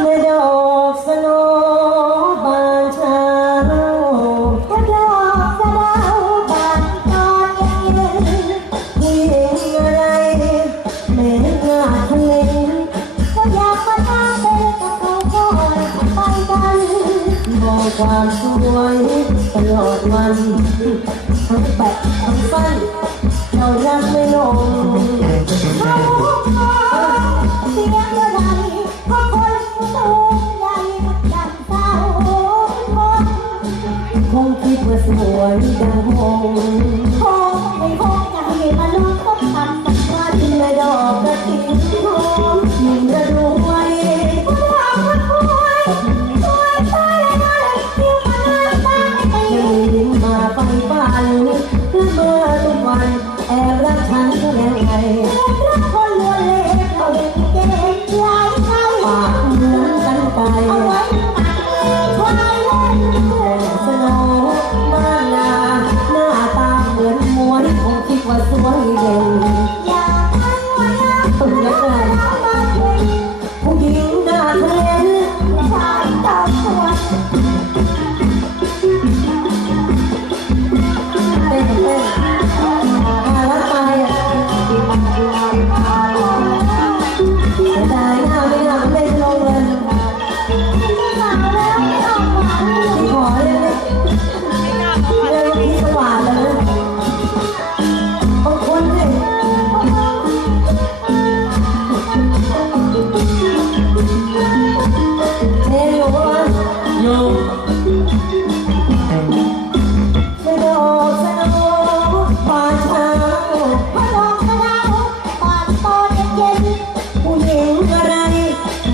เมื่อดอกสโนบานเช้าพระดอกสะเดาบานตอนเย็นผู้หญิงอะไรเหม็นหน้าทะเลก็อยากมาทำเป็นกับเขาก่อนไปกันมองความสวยตลอดวันทั้งแปะทั้งฟันเรารักไม่ลง คงคิดว่าสวยดังหงส์คงไม่คงจะให้มาลุ้นก็ทำสักวันกินไม่ดอกกระถิ่นหอมยิ่งระรวยผู้ทำมาคุยคุยไปเลยเที่ยวมาตั้งปียังมีลิ้นมาไปฝันเพื่อเมื่อทุกวันแอบรักฉันก็แล้วไงรักคนรวยเล็กเอาเด็ก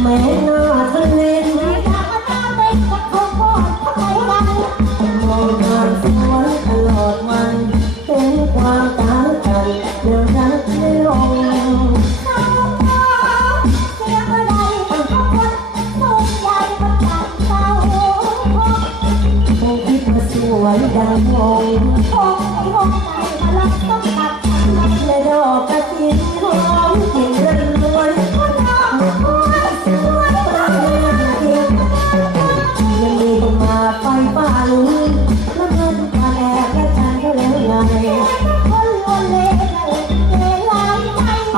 แม่หน้าทะเลนยากมาตามเป็นกับเขาก่อนทำไมกันมองผ่านสวนตลอดวันเป็นความต่างกันเรื่องรักไม่ลงเขาขอเสียงอะไรเพราะคนสูงใหญ่มันดังเสาคงคิดว่าสวยดังวงคงไม่คงใจมาลักต้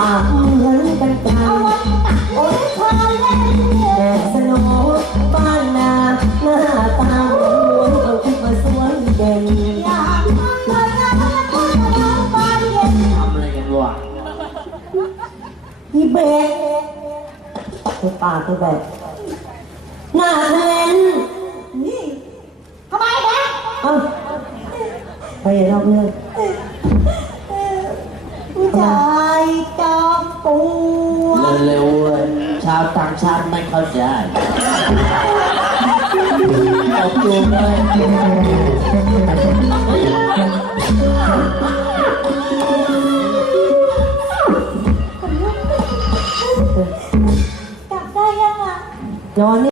เหมือนกันไกลเอาไว้ตักโอ้ยความเล่นแต่สโนบ้านนาหน้าตาเหมือนม้วนเขาคิดว่าสวยเด่นอยากทำเลยนะคนเราบานเย็นทำอะไรกันวะอีเบะตัวปากตัวแบบหน้าเทนนี่ทำไมนะเอ้าไปเล่าเรื่องผู้ชาย จอมปวดเร็วๆเว้ยชาวต่างชาติไม่เข้าใจตบจูบเลยกลับได้ยังอะ นอนนี่